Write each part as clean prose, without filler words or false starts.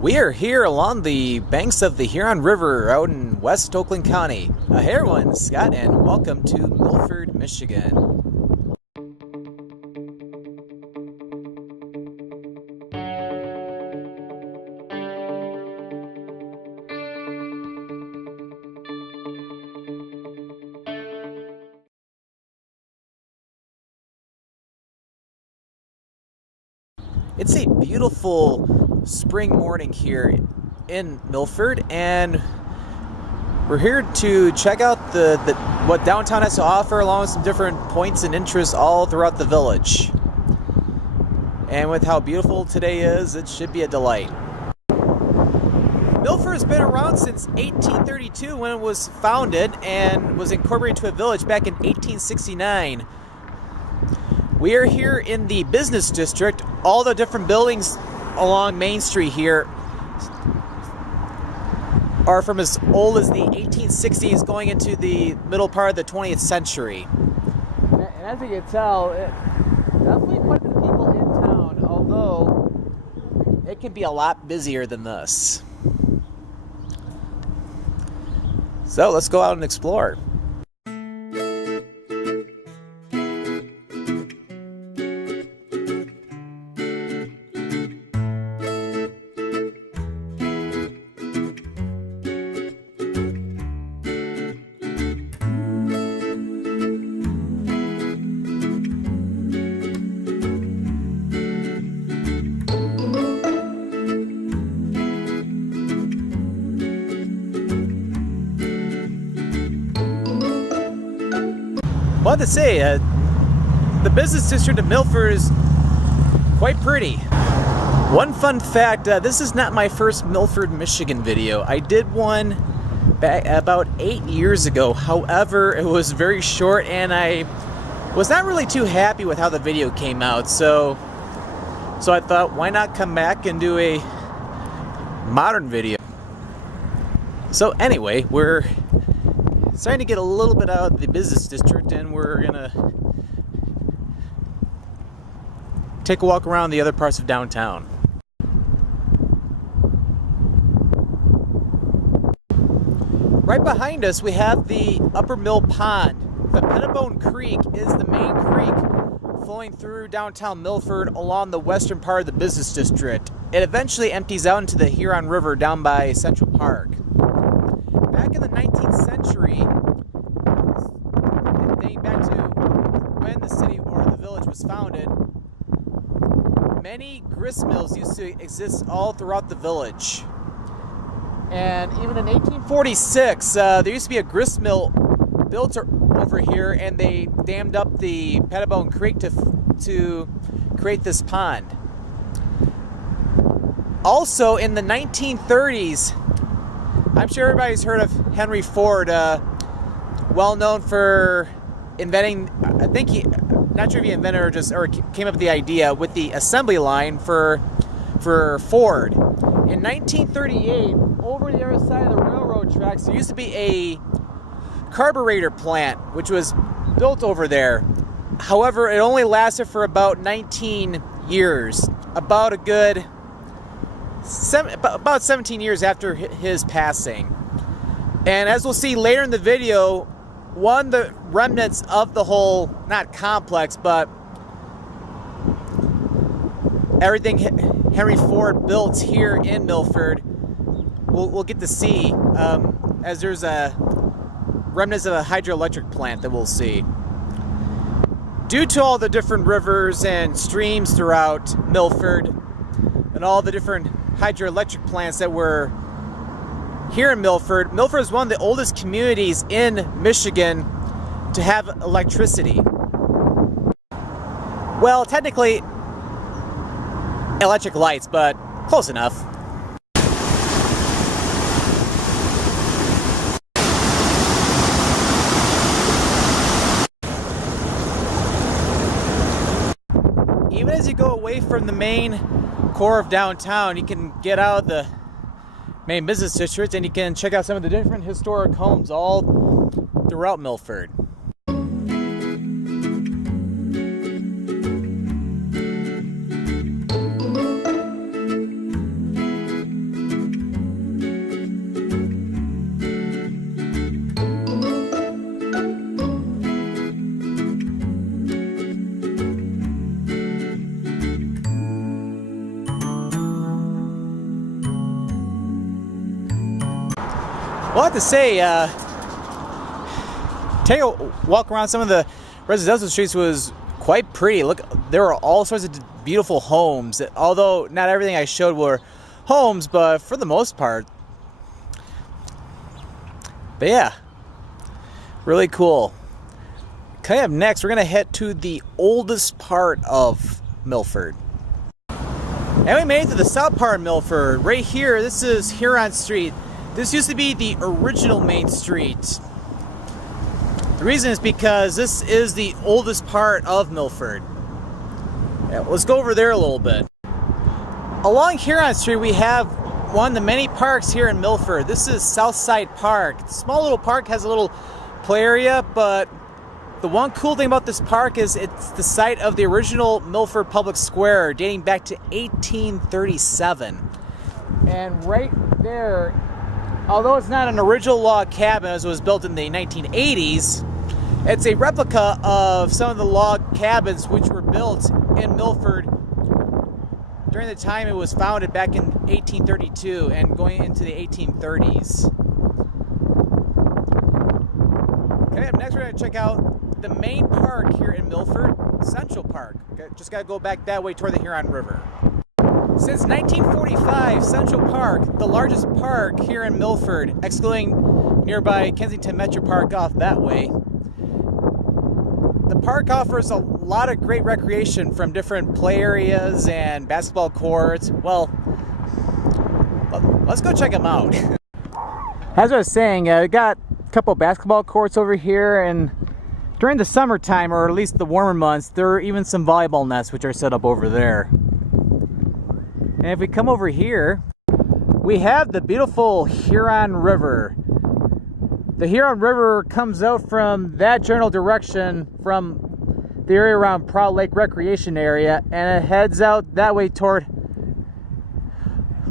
We are here along the banks of the Huron River out in West Oakland County. Hey everyone, Scott, and welcome to Milford, Michigan. It's a beautiful spring morning here in Milford, and we're here to check out what downtown has to offer, along with some different points and interests all throughout the village. And with how beautiful today is, it should be a delight. Milford has been around since 1832 when it was founded and was incorporated into a village back in 1869. We are here in the business district. All the different buildings along Main Street here are from as old as the 1860s going into the middle part of the 20th century. And as you can tell, definitely quite a bit of people in town, although it can be a lot busier than this. So let's go out and explore. Well, to say, the business district of Milford is quite pretty. One fun fact, this is not my first Milford, Michigan video. I did one back about 8 years ago. However, it was very short and I was not really too happy with how the video came out. So I thought, why not come back and do a modern video? So anyway, we're starting to get a little bit out of the business district, and we're gonna take a walk around the other parts of downtown. Right behind us we have the Upper Mill Pond. The Pettibone Creek is the main creek flowing through downtown Milford along the western part of the business district. It eventually empties out into the Huron River down by Central Park. Back in the 19th century, dating back to when the city or the village was founded, many grist mills used to exist all throughout the village. And even in 1846, there used to be a grist mill built over here, and they dammed up the Pettibone Creek to create this pond. Also, in the 1930s, I'm sure everybody's heard of Henry Ford, well known for inventing, I think not sure if he invented or came up with the idea with the assembly line for Ford. In 1938, over the other side of the railroad tracks, there used to be a carburetor plant, which was built over there. However, it only lasted for about 19 years, about a good about 17 years after his passing. And as we'll see later in the video, one of the remnants of the whole, not complex, but everything Henry Ford built here in Milford, we'll get to see, as there's a remnants of a hydroelectric plant that we'll see. Due to all the different rivers and streams throughout Milford and all the different hydroelectric plants that were here in Milford, Milford is one of the oldest communities in Michigan to have electricity. Well, technically electric lights, but close enough. Even as you go away from the main core of downtown, you can get out of the main business district and you can check out some of the different historic homes all throughout Milford. Well, I have to say, take a walk around some of the residential streets was quite pretty. Look, there were all sorts of beautiful homes. Although not everything I showed were homes, but for the most part. But yeah, really cool. Coming up next, we're going to head to the oldest part of Milford. And we made it to the south part of Milford. Right here, this is Huron Street. This used to be the original main street. The reason is because this is the oldest part of Milford. Yeah, let's go over there a little bit. Along Huron Street, we have one of the many parks here in Milford. This is Southside Park. It's a small little park, has a little play area, but the one cool thing about this park is it's the site of the original Milford Public Square dating back to 1837. And right there, although it's not an original log cabin as it was built in the 1980s, it's a replica of some of the log cabins which were built in Milford during the time it was founded back in 1832 and going into the 1830s. Okay, up next we're going to check out the main park here in Milford, Central Park. Okay, just got to go back that way toward the Huron River. Since 1945, Central Park, the largest park here in Milford, excluding nearby Kensington Metro Park off that way. The park offers a lot of great recreation from different play areas and basketball courts. Well, let's go check them out. As I was saying, we got a couple basketball courts over here, and during the summertime, or at least the warmer months, there are even some volleyball nets which are set up over there. And if we come over here, we have the beautiful Huron River. The Huron River comes out from that general direction from the area around Proud Lake Recreation Area, and it heads out that way toward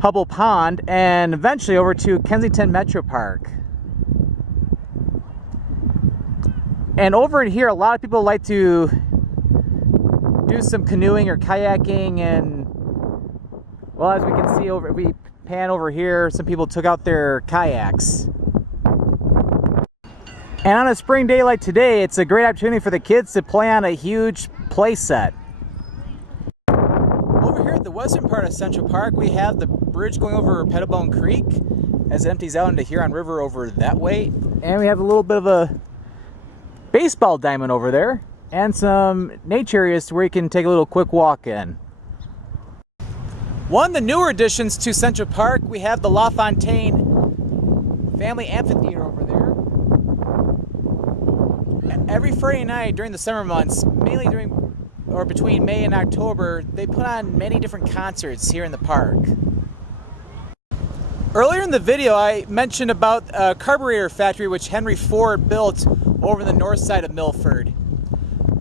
Hubbell Pond and eventually over to Kensington Metro Park. And over in here, a lot of people like to do some canoeing or kayaking, and well, as we can see over, if we pan over here, some people took out their kayaks. And on a spring day like today, it's a great opportunity for the kids to play on a huge play set. Over here at the western part of Central Park, we have the bridge going over Pettibone Creek as it empties out into Huron River over that way. And we have a little bit of a baseball diamond over there and some nature areas where you can take a little quick walk in. One of the newer additions to Central Park, we have the LaFontaine Family Amphitheater over there. Every Friday night during the summer months, mainly during or between May and October, they put on many different concerts here in the park. Earlier in the video, I mentioned about a carburetor factory which Henry Ford built over the north side of Milford.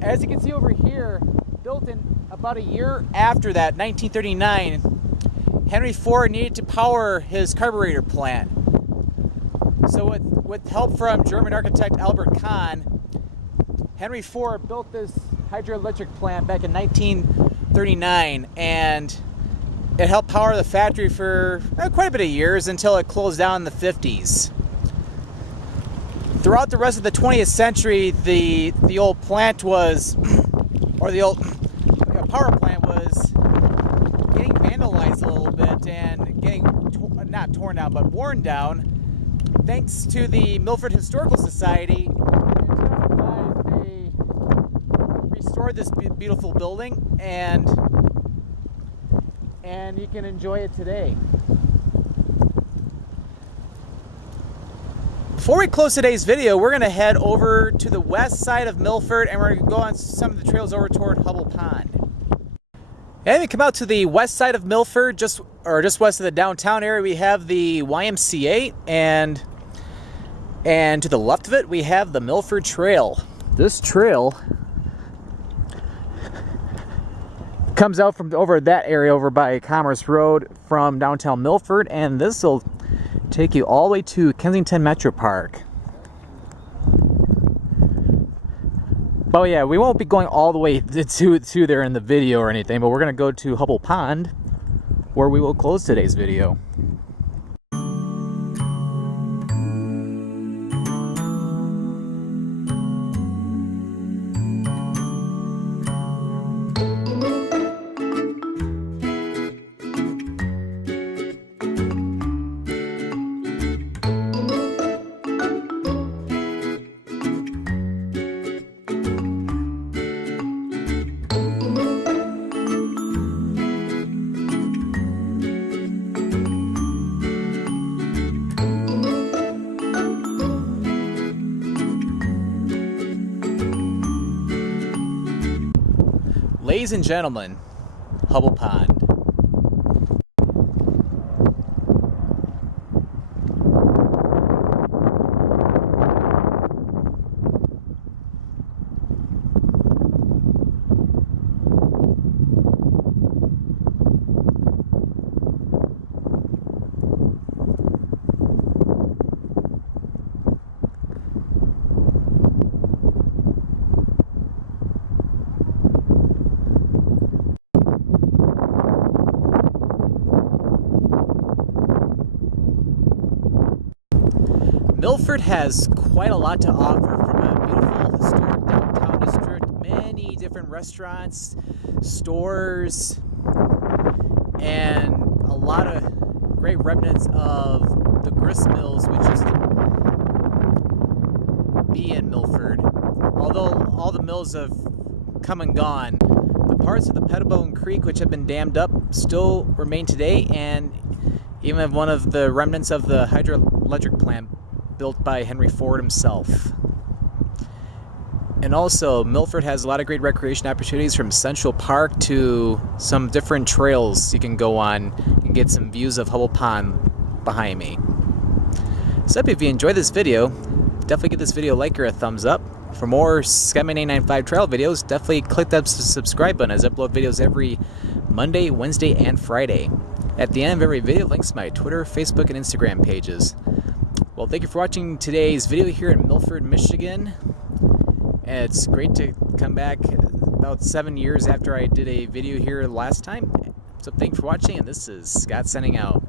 As you can see over here, built in about a year after that, 1939, Henry Ford needed to power his carburetor plant. So with help from German architect Albert Kahn, Henry Ford built this hydroelectric plant back in 1939, and it helped power the factory for quite a bit of years until it closed down in the 50s. Throughout the rest of the 20th century, the old plant was, or the old power plant was getting vandalized a little bit and getting, not torn down, but worn down, thanks to the Milford Historical Society. They restored this beautiful building, and you can enjoy it today. Before we close today's video, we're going to head over to the west side of Milford, and we're going to go on some of the trails over toward Hubbell Pond. And we come out to the west side of Milford, just west of the downtown area, we have the YMCA, and to the left of it, we have the Milford Trail. This trail comes out from over that area over by Commerce Road from downtown Milford, and this will take you all the way to Kensington Metro Park. Oh yeah, we won't be going all the way to there in the video or anything, but we're going to go to Hubbell Pond, where we will close today's video. Ladies and gentlemen, Hubbell Pond. Milford has quite a lot to offer, from a beautiful historic downtown district, many different restaurants, stores, and a lot of great remnants of the grist mills which used to be in Milford. Although all the mills have come and gone, the parts of the Pettibone Creek which have been dammed up still remain today, and even have one of the remnants of the hydroelectric plant built by Henry Ford himself. And also, Milford has a lot of great recreation opportunities, from Central Park to some different trails you can go on and get some views of Hubbell Pond behind me. So if you enjoyed this video, definitely give this video a like or a thumbs up. For more Skyman 895 trail videos, definitely click that subscribe button, as I upload videos every Monday, Wednesday, and Friday. At the end of every video, links to my Twitter, Facebook, and Instagram pages. Well, thank you for watching today's video here in Milford, Michigan. And it's great to come back about 7 years after I did a video here last time. So thanks for watching, and this is Scott signing out.